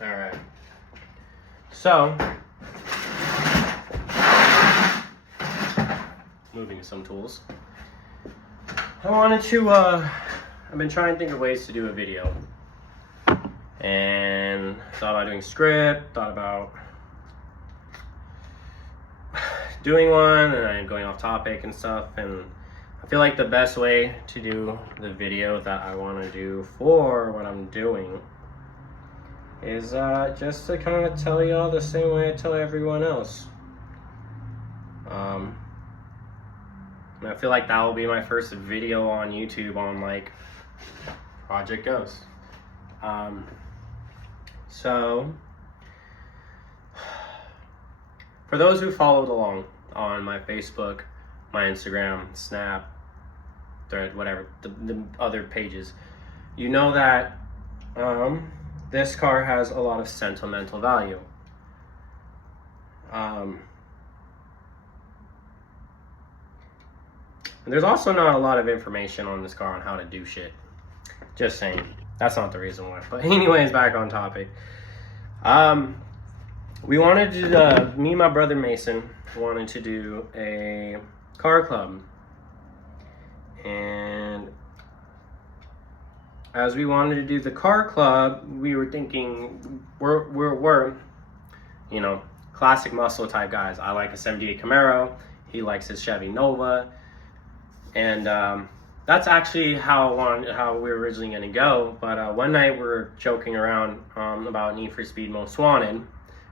Alright. So, moving some tools. I wanted to, I've been trying to think of ways to do a video. And thought about doing script, thought about doing one, and I'm going off topic and stuff. And I feel like the best way to do the video that I want to do for what I'm doing is just to kind of tell y'all the same way I tell everyone else. And I feel like that will be my first video on YouTube on like Project Ghost. So for those who followed along on my Facebook, my Instagram, Snap, Thread, whatever, the other pages, you know that this car has a lot of sentimental value. And there's also not a lot of information on this car on how to do shit. Just saying. That's not the reason why. But anyways, back on topic. We wanted to, me and my brother Mason wanted to do a car club. And as we wanted to do the car club, we were thinking, we're you know, classic muscle type guys. I like a 78 Camaro. He likes his Chevy Nova. And that's actually how we were originally going to go. But one night we were joking around about Need for Speed Most Wanted.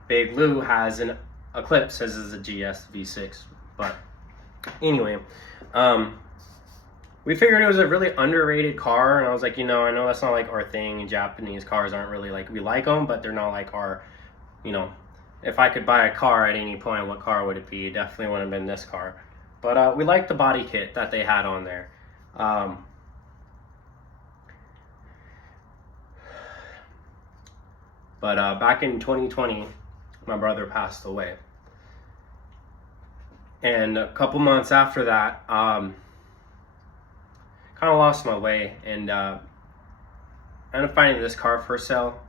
Big Lou has an Eclipse, says it's a GS V6. But anyway, we figured it was a really underrated car. And I was like, you know, I know that's not like our thing. Japanese cars aren't really like, we like them, but they're not like our, you know, if I could buy a car at any point, what car would it be? It definitely wouldn't have been this car. But we liked the body kit that they had on there. But back in 2020, my brother passed away. And a couple months after that, kind of lost my way. And I ended up finding this car for sale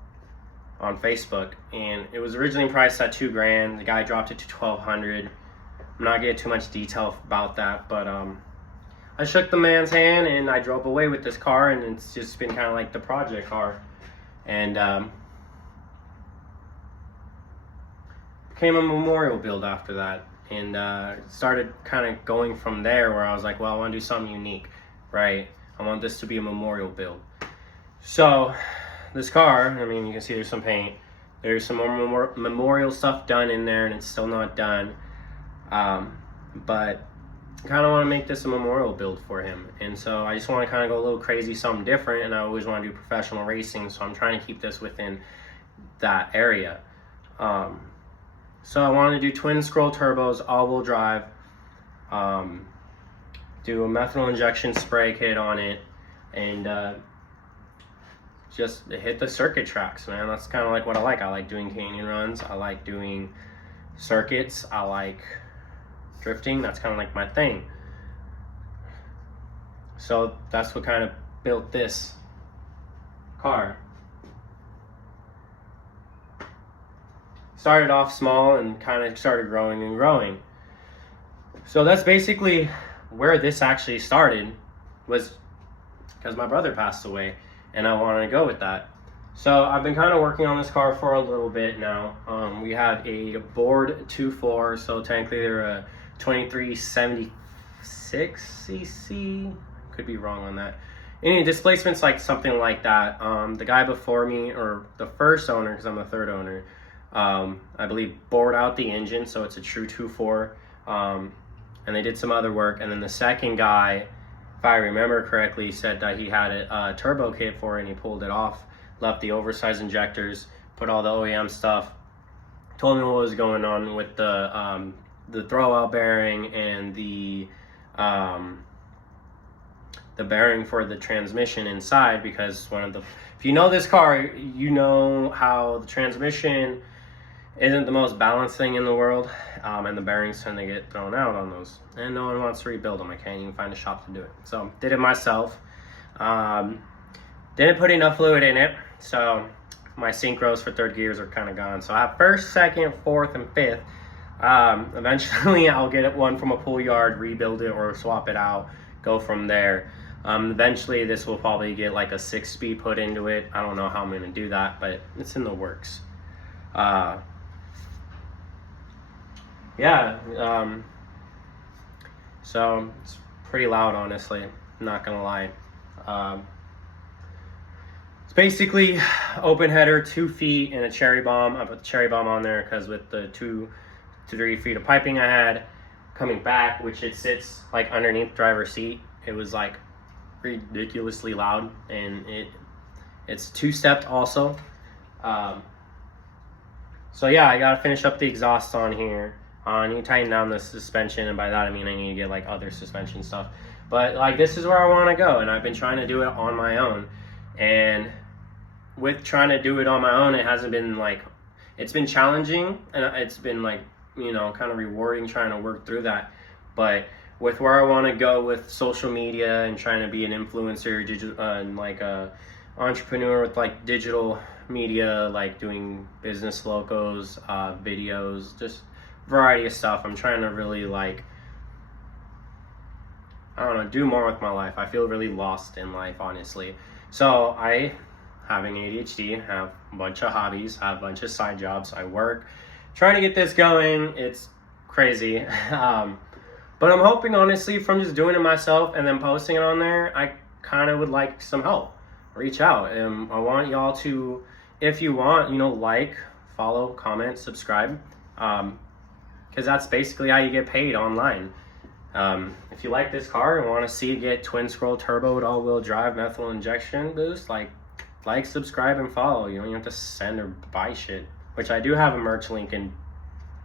on Facebook. And it was originally priced at $2,000. The guy dropped it to $1,200. I'm not getting too much detail about that, but I shook the man's hand and I drove away with this car, and it's just been kind of like the project car. And became a memorial build after that. And started kind of going from there, where I was like, well, I want to do something unique, right? I want this to be a memorial build. So this car, I mean, you can see there's some paint. There's some more memorial stuff done in there, and it's still not done. But I kind of want to make this a memorial build for him. And so I just want to kind of go a little crazy, something different. And I always want to do professional racing, so I'm trying to keep this within that area. So I want to do twin scroll turbos, all-wheel drive, do a methanol injection spray kit on it, and just hit the circuit tracks, man. That's kind of like what I like. I like doing canyon runs. I like doing circuits. I like drifting. That's kind of like my thing. So that's what kind of built this car. Started off small and kind of started growing and growing. So that's basically where this actually started, was because my brother passed away and I wanted to go with that. So I've been kind of working on this car for a little bit now. We have a Board 2.4, so technically they're a 2376 cc. Could be wrong on that. Any displacement's like something like that. The guy before me, or the first owner, because I'm the third owner, I believe bored out the engine, so it's a true 2.4. And they did some other work. And then the second guy, if I remember correctly, said that he had a turbo kit for it, and he pulled it off, left the oversized injectors, put all the OEM stuff, told me what was going on with the throwout bearing and the bearing for the transmission inside, because if you know this car, you know how the transmission isn't the most balanced thing in the world, and the bearings tend to get thrown out on those, and no one wants to rebuild them. I can't even find a shop to do it, so did it myself. Didn't put enough fluid in it, so my synchros for third gears are kind of gone. So I have first, second, fourth, and fifth. Eventually I'll get one from a pull yard, rebuild it or swap it out, go from there. Eventually this will probably get like a 6-speed put into it. I don't know how I'm going to do that, but it's in the works. So it's pretty loud, honestly, I'm not gonna lie. It's basically open header, 2 feet, and a cherry bomb. I put the cherry bomb on there because with the 2 to 3 feet of piping I had coming back, which it sits like underneath driver's seat, it was like ridiculously loud, and it's 2-stepped also. So yeah, I gotta finish up the exhaust on here. I need to tighten down the suspension, and by that I mean I need to get like other suspension stuff. But like, this is where I want to go, and I've been trying to do it on my own. And with trying to do it on my own, it hasn't been like, it's been challenging, and it's been like, you know, kind of rewarding trying to work through that. But with where I want to go with social media and trying to be an influencer, and like a entrepreneur with like digital media, like doing business logos, videos, just variety of stuff. I'm trying to really like, I don't know, do more with my life. I feel really lost in life, honestly. So I, having ADHD, have a bunch of hobbies, have a bunch of side jobs. I work, trying to get this going. It's crazy. But I'm hoping, honestly, from just doing it myself and then posting it on there, I kind of would like some help. Reach out. I want y'all to, if you want, you know, like, follow, comment, subscribe. Because that's basically how you get paid online. If you like this car and want to see it get twin scroll turboed all-wheel drive methyl injection boost, like, subscribe, and follow. You don't have to send or buy shit. Which I do have a merch link in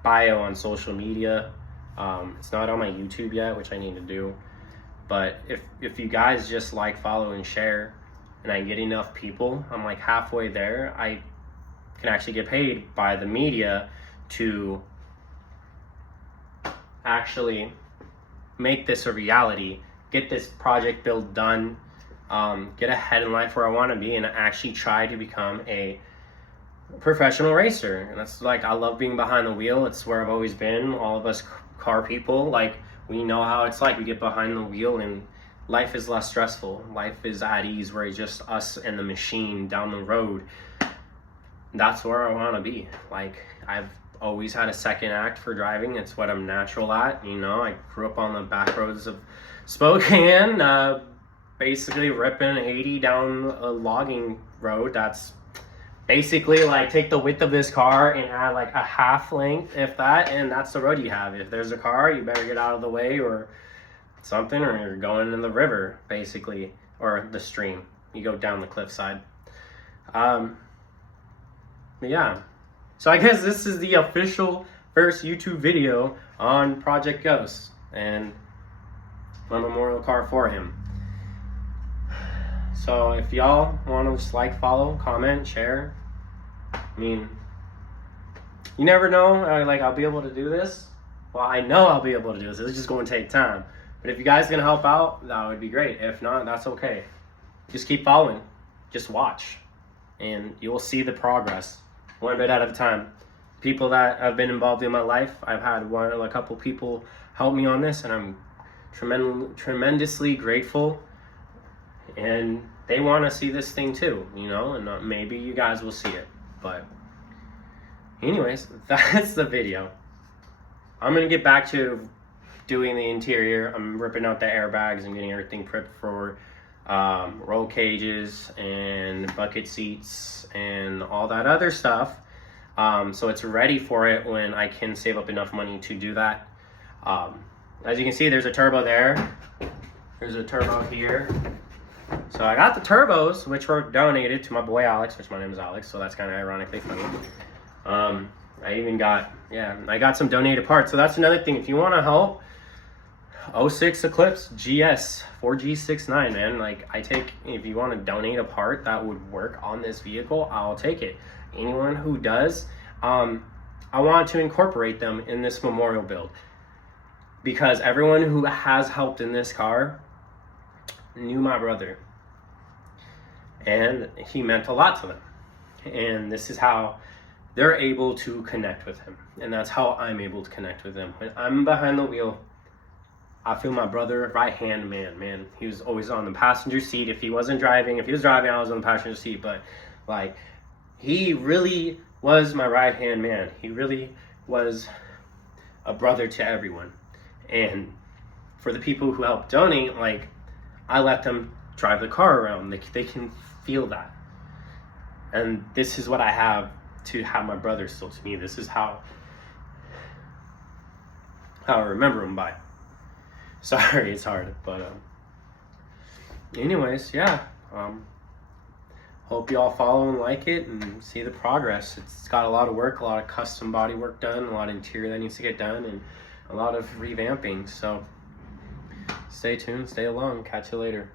bio on social media. It's not on my YouTube yet, which I need to do. But if you guys just like, follow, and share, and I get enough people, I'm like halfway there, I can actually get paid by the media to actually make this a reality, get this project build done, get ahead in life where I want to be, and actually try to become a professional racer. And that's like, I love being behind the wheel. It's where I've always been. All of us car people, like, we know how it's like. We get behind the wheel and life is less stressful. Life is at ease, where it's just us and the machine down the road. That's where I want to be. Like, I've always had a second act for driving. It's what I'm natural at, you know. I grew up on the back roads of Spokane, basically ripping 80 down a logging road. That's basically like, take the width of this car and add like a half length, if that, and that's the road you have. If there's a car, you better get out of the way or something, or you're going in the river, basically, or the stream. You go down the cliffside. But yeah. So I guess this is the official first YouTube video on Project Ghost and my memorial car for him. So if y'all want to just like, follow, comment, share, I mean, you never know, like, I'll be able to do this. Well, I know I'll be able to do this. It's just going to take time. But if you guys can help out, that would be great. If not, that's okay. Just keep following. Just watch. And you will see the progress, one bit at a time. People that have been involved in my life, I've had a couple people help me on this, and I'm tremendously grateful. And they want to see this thing too, you know, and maybe you guys will see it. But anyways, that's the video. I'm going to get back to doing the interior. I'm ripping out the airbags and getting everything prepped for roll cages and bucket seats and all that other stuff. So it's ready for it when I can save up enough money to do that. As you can see, there's a turbo there. There's a turbo here. So I got the turbos, which were donated to my boy Alex, which my name is Alex, so that's kind of ironically funny. I even got, I got some donated parts. So that's another thing. If you want to help, 06 Eclipse GS 4G69, man. Like, if you want to donate a part that would work on this vehicle, I'll take it. Anyone who does, I want to incorporate them in this memorial build, because everyone who has helped in this car knew my brother, and he meant a lot to them. And this is how they're able to connect with him. And that's how I'm able to connect with him. When I'm behind the wheel, I feel my brother, right-hand man. He was always on the passenger seat. If he wasn't driving, if he was driving, I was on the passenger seat. But, like, he really was my right-hand man. He really was a brother to everyone. And for the people who helped donate, like, I let them drive the car around. They can feel that. And this is what I have to have my brother still to me. This is how I remember him by. Sorry, it's hard, but anyways, yeah. Hope you all follow and like it and see the progress. It's got a lot of work, a lot of custom body work done, a lot of interior that needs to get done, and a lot of revamping. So stay tuned, stay along. Catch you later.